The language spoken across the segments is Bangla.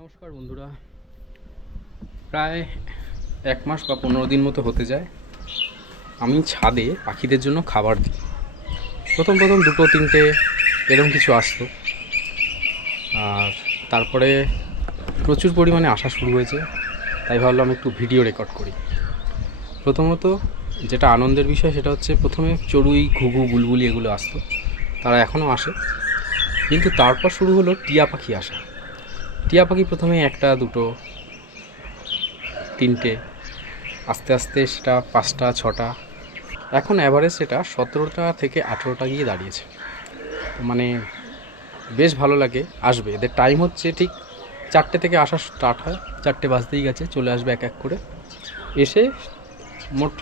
নমস্কার বন্ধুরা, প্রায় 1 মাস বা 15 দিন মতো হতে যায় আমি ছাদে পাখিদের জন্য খাবার দিই। প্রথম 2-3টে এরকম কিছু আসতো, আর তারপরে প্রচুর পরিমাণে আসা শুরু হয়েছে। তাই ভাবলাম একটু ভিডিও রেকর্ড করি। প্রথমত যেটা আনন্দের বিষয় সেটা হচ্ছে, প্রথমে চড়ুই, ঘুঘু, বুলবুলি এগুলো আসতো, তারা এখনও আসে। কিন্তু তারপর শুরু হলো টিয়া পাখি আসা। টিয়া পাখি প্রথমে 1টা 2টো 3টে, আস্তে আস্তে সেটা 5টা 6টা, এখন অ্যাভারেজ সেটা 17টা থেকে 18টা গিয়ে দাঁড়িয়েছে। মানে বেশ ভালো লাগে। আসবে, এদের টাইম হচ্ছে ঠিক 4টে থেকে আসা স্টার্ট হয়, 4টে বাজতেই গেছে, চলে আসবে এক এক করে। এসে মোট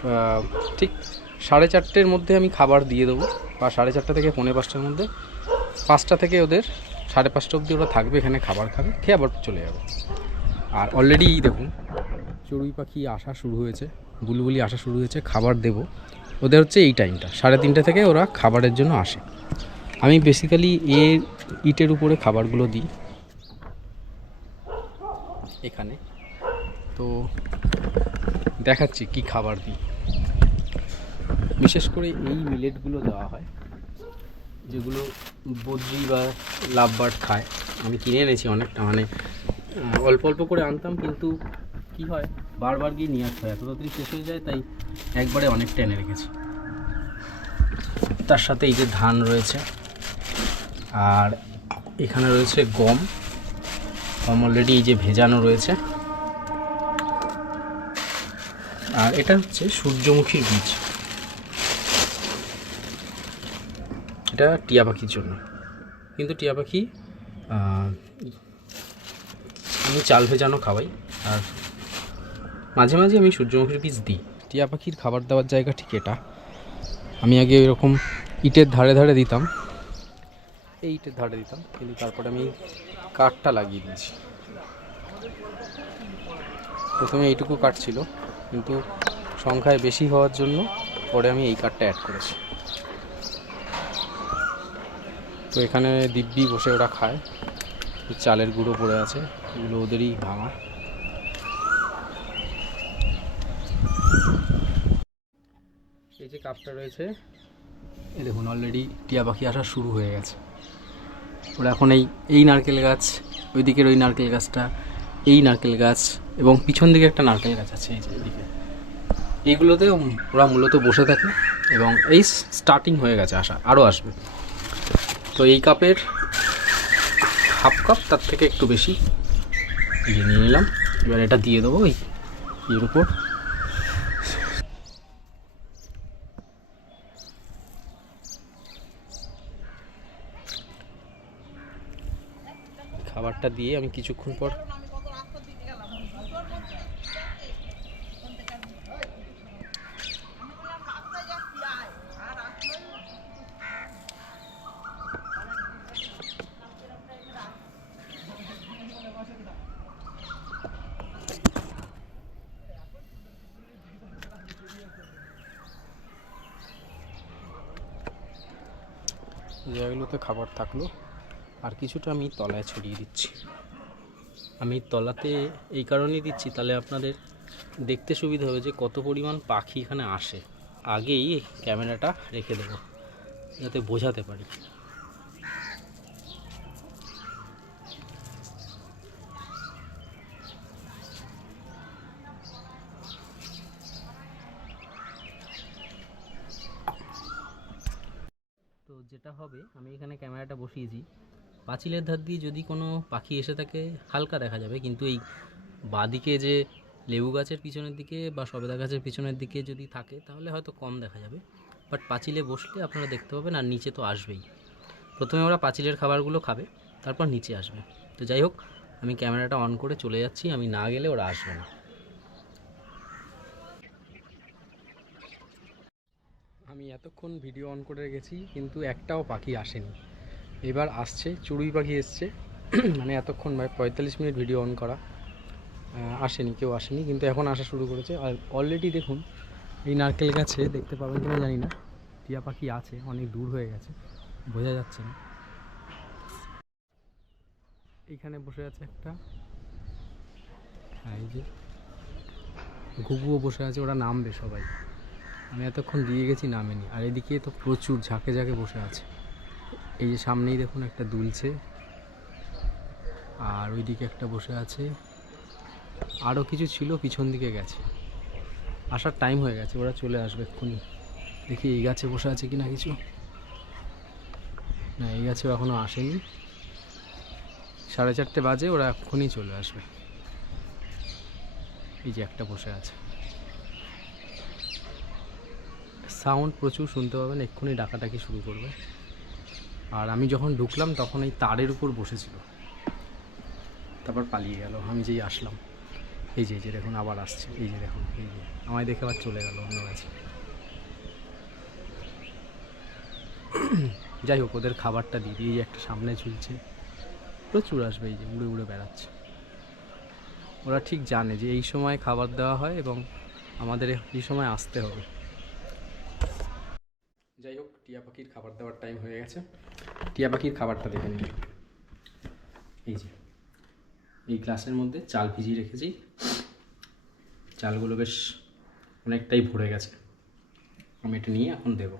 ঠিক 4:30-র মধ্যে আমি খাবার দিয়ে দেবো, বা 4:30 থেকে 4:45-র মধ্যে। 5টা থেকে ওদের 5:30 অবধি ওরা থাকবে এখানে, খাবার খাবে, খেয়ে আবার চলে যাবে। আর অলরেডি দেখুন চড়ুই পাখি আসা শুরু হয়েছে, বুলবুলি আসা শুরু হয়েছে। খাবার দেব ওদের হচ্ছে এই টাইমটা, 3:30 থেকে ওরা খাবারের জন্য আসে। আমি বেসিক্যালি ইটের উপরে খাবারগুলো দিই এখানে। তো দেখাচ্ছি কি খাবার দিই। বিশেষ করে এই মিলেটগুলো দেওয়া হয়, যেগুলো বদ্রি বা লাভ বার্ড খায়। আমি কিনে এনেছি অনেকটা, মানে অল্প অল্প করে আনতাম, কিন্তু কি হয় বারবার গিয়ে নিয়ে আসতে হয়, এত তাড়াতাড়ি শেষ হয়ে যায়, তাই একবারে অনেকটা এনে রেখেছি। তার সাথে এই যে ধান রয়েছে, আর এখানে রয়েছে গম অলরেডি এই যে ভেজানো রয়েছে। আর এটা হচ্ছে সূর্যমুখীর বীজ, এটা টিয়া পাখির জন্য। কিন্তু টিয়া পাখি আমি চাল ভেজানো খাওয়াই, আর মাঝে মাঝে আমি সূর্যমুখীর বীজ দিই। টিয়া পাখির খাবার দেওয়ার জায়গা ঠিক এটা। আমি আগে এরকম ইটের ধারে ধারে দিতাম, এই ইটের ধারে দিতাম, কিন্তু তারপরে আমি কাঠটা লাগিয়ে দিয়েছি। প্রথমে এইটুকু কাঠ ছিল, কিন্তু সংখ্যায় বেশি হওয়ার জন্য পরে আমি এই কাঠটা অ্যাড করেছি। তো এখানে দিব্যি বসে ওরা খায়। চালের গুঁড়ো পড়ে আছে, এগুলো ওদেরই ভাঙা। এই যে কাপটা রয়েছে, এই দেখুন অলরেডি টিয়া পাখি আসা শুরু হয়ে গেছে। ওরা এখন এই নারকেল গাছ, ওই দিকের ওই নারকেল গাছটা, এই নারকেল গাছ, এবং পিছন দিকে একটা নারকেল গাছ আছে এই যে এইদিকে, এইগুলোতে ওরা মূলত বসে থাকে। এবং এই স্টার্টিং হয়ে গেছে আসা, আরও আসবে। তো এই কাপের হাফ কাপ, তার থেকে একটু বেশি নিয়ে নিলাম। এবার এটা দিয়ে দেবো এর উপর। খাবারটা দিয়ে আমি কিছুক্ষণ পর জায়গাগুলোতে খাবার থাকলো, আর কিছুটা আমি তলায় ছড়িয়ে দিচ্ছি। আমি তলাতে এই কারণেই দিচ্ছি, তাহলে আপনাদের দেখতে সুবিধা হবে যে কত পরিমাণ পাখি এখানে আসে। আগেই ক্যামেরাটা রেখে দেবো যাতে বোঝাতে পারি। তো যেটা হবে, আমি এখানে ক্যামেরাটা বসিয়েছি, পাঁচিলের ধার দিয়ে যদি কোনো পাখি এসে থাকে হালকা দেখা যাবে, কিন্তু এই বাঁদিকে যে লেবু গাছের পিছনের দিকে বা সবেদা গাছের পিছনের দিকে যদি থাকে তাহলে হয়তো কম দেখা যাবে। বাট পাঁচিলে বসলে আপনারা দেখতে পাবেন, আর নিচে তো আসবেই। প্রথমে ওরা পাঁচিলের খাবারগুলো খাবে, তারপর নিচে আসবে। তো যাই হোক, আমি ক্যামেরাটা অন করে চলে যাচ্ছি, আমি না গেলে ওরা আসবে না। আমি এতক্ষণ ভিডিও অন করে রেখেছি, কিন্তু একটাও পাখি আসেনি। এবার আসছে, চড়ুই পাখি এসছে। মানে এতক্ষণ 45 মিনিট ভিডিও অন করা, আসেনি, কেউ আসেনি, কিন্তু এখন আসা শুরু করেছে। আর অলরেডি দেখুন এই নারকেল গাছে, দেখতে পাবেন কিনা জানি না, টিয়া পাখি আছে, অনেক দূর হয়ে গেছে, বোঝা যাচ্ছে না। এইখানে বসে আছে একটা, এই যে ঘুঘুও বসে আছে, ওরা নামবে সবাই। আমি এতক্ষণ দিয়ে গেছি, নামেনি। আর এদিকে তো প্রচুর ঝাঁকে ঝাঁকে বসে আছে। এই যে সামনেই দেখুন একটা দুলছে, আর ওইদিকে একটা বসে আছে। আরও কিছু ছিল, পিছন দিকে গেছে। আসার টাইম হয়ে গেছে, ওরা চলে আসবে এক্ষুনি। দেখি এই গাছে বসে আছে কিনা কিছু। না, এই গাছেও এখনও আসেনি। 4:30 বাজে, ওরা এক্ষুনি চলে আসবে। এই যে একটা বসে আছে, সাউন্ড প্রচুর শুনতে পাবেন, এক্ষুনি ডাকাডাকি শুরু করবে। আর আমি যখন ঢুকলাম তখন এই তারের উপর বসেছিল, তারপর পালিয়ে গেল আমি যেই আসলাম। এই যে দেখুন আবার আসছে, এই যে দেখুন, এই যে আমায় দেখে আবার চলে গেল অন্য গাছে। যাই হোক, ওদের খাবারটা দিয়ে দিয়ে একটা সামনে ঝুলছে, প্রচুর আসবে। এই যে উড়ে উড়ে বেড়াচ্ছে। ওরা ঠিক জানে যে এই সময় খাবার দেওয়া হয় এবং আমাদের এই সময় আসতে হবে। যাই হোক, টিয়া পাখির খাবার দেওয়ার টাইম হয়ে গেছে। টিয়া পাখির খাবারটা দেখে নিন। এই যে এই গ্লাসের মধ্যে চাল ভিজিয়ে রেখেছি, চালগুলো বেশ অনেকটাই ভরে গেছে। আমি এটা নিয়ে এখন দেবো।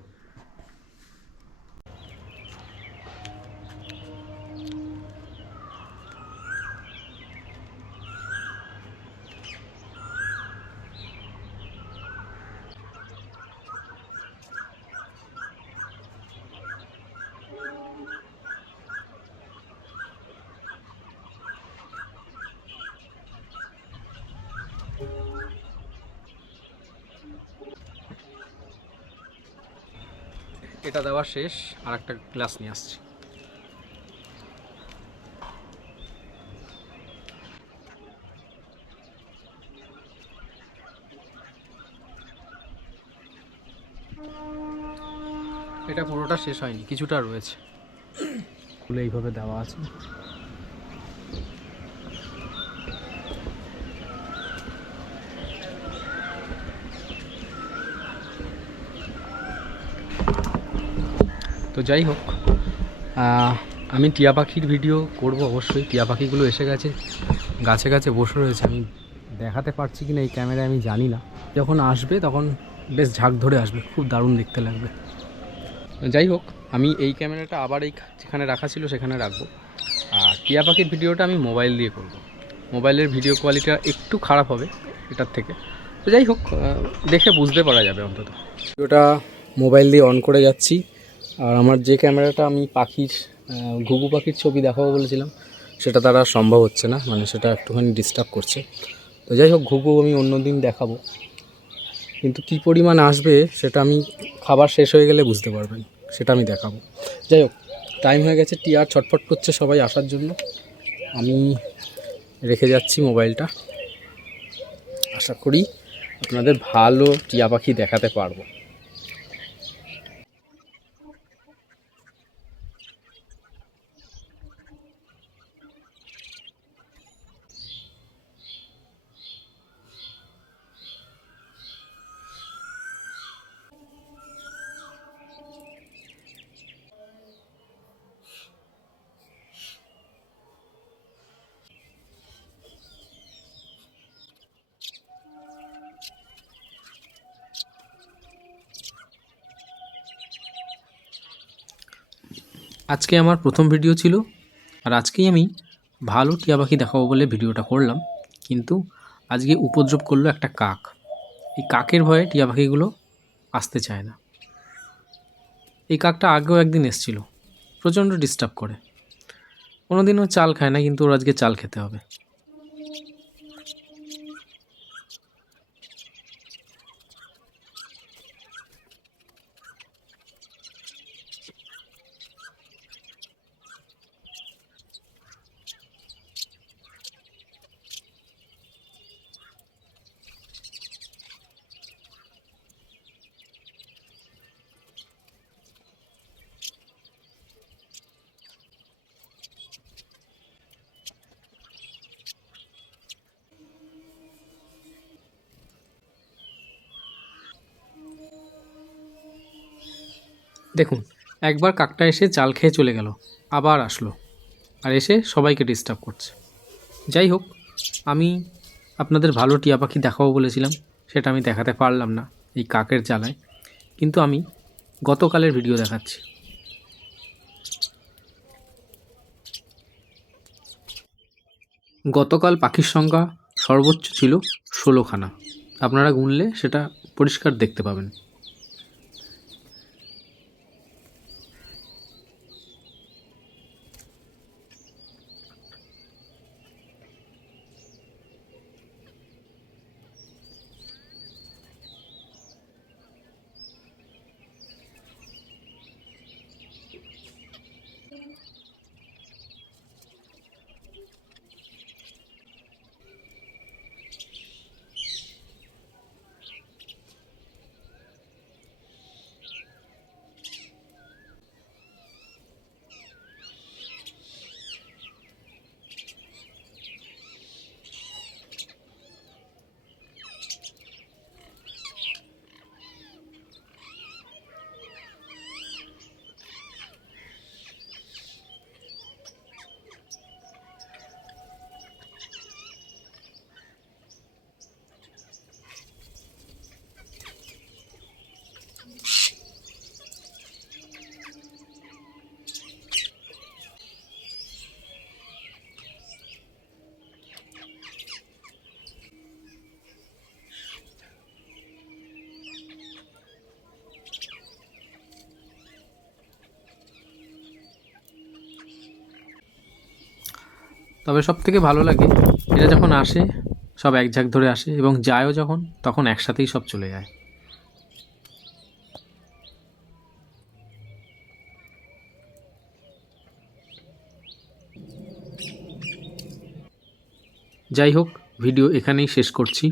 এটা দেওয়া শেষ, আর একটা গ্লাস নিয়ে আসছি। এটা পুরোটা শেষ হয়নি, কিছুটা রয়েছে, ফুলে এইভাবে দেওয়া আছে। তো যাই হোক, আমি টিয়া পাখির ভিডিও করব অবশ্যই। টিয়া পাখিগুলো এসে গেছে, গাছে গাছে বসে রয়েছে। আমি দেখাতে পারছি কি না এই ক্যামেরায় আমি জানি না। যখন আসবে তখন বেশ ঝাঁক ধরে আসবে, খুব দারুণ দেখতে লাগবে। যাই হোক, আমি এই ক্যামেরাটা আবার এই যেখানে রাখা ছিল সেখানে রাখবো। আর টিয়া পাখির ভিডিওটা আমি মোবাইল দিয়ে করব। মোবাইলের ভিডিও কোয়ালিটিটা একটু খারাপ হবে এটার থেকে। তো যাই হোক, দেখে বুঝতে পারা যাবে অন্তত। ভিডিওটা মোবাইল দিয়ে অন করে যাচ্ছি। আর আমার যে ক্যামেরাটা আমি পাখির ঘুঘু পাখির ছবি দেখাবো বলেছিলাম, সেটা তারা সম্ভব হচ্ছে না, মানে সেটা একটুখানি ডিস্টার্ব করছে। তো যাই হোক, ঘুঘু আমি অন্য দিন দেখাবো, কিন্তু কী পরিমাণ আসবে সেটা আমি খাবার শেষ হয়ে গেলে বুঝতে পারবেন, সেটা আমি দেখাবো। যাই হোক, টাইম হয়ে গেছে, টিয়ার ছটফট করছে সবাই আসার জন্য। আমি রেখে যাচ্ছি মোবাইলটা। আশা করি আপনাদের ভালো টিয়া পাখি দেখাতে পারবো। আজকে আমার প্রথম ভিডিও ছিল, আর আজকেই আমি ভালো টিয়া পাখি দেখাবো বলে ভিডিওটা করলাম। কিন্তু আজকে উপদ্রব করলো একটা কাক। এই কাকের ভয়ে টিয়া পাখিগুলো আসতে চায় না। এই কাকটা আগেও একদিন এসেছিল, প্রচণ্ড ডিস্টার্ব করে। কোনোদিনও চাল খায় না, কিন্তু ওর আজকে চাল খেতে হবে। দেখুন, একবার কাকটা এসে চাল খেয়ে চলে গেল, আবার আসলো, আর এসে সবাইকে ডিস্টার্ব করছে। যাই হোক, আমি আপনাদের ভালো টিয়া পাখি দেখাবো বলেছিলাম, সেটা আমি দেখাতে পারলাম না এই কাকের জ্বালায়, কিন্তু আমি গতকালের ভিডিও দেখাচ্ছি। গতকাল পাখির সংখ্যা সর্বোচ্চ ছিল 16খানা। আপনারা গুনলে সেটা পরিষ্কার দেখতে পাবেন। তবে সব থেকে ভালো লাগে এটা যখন আসে সব এক ঝাঁক ধরে আসে, এবং যায়ও যখন তখন একসাথেই সব চলে যায়। যাই হোক, ভিডিও এখানেই শেষ করছি।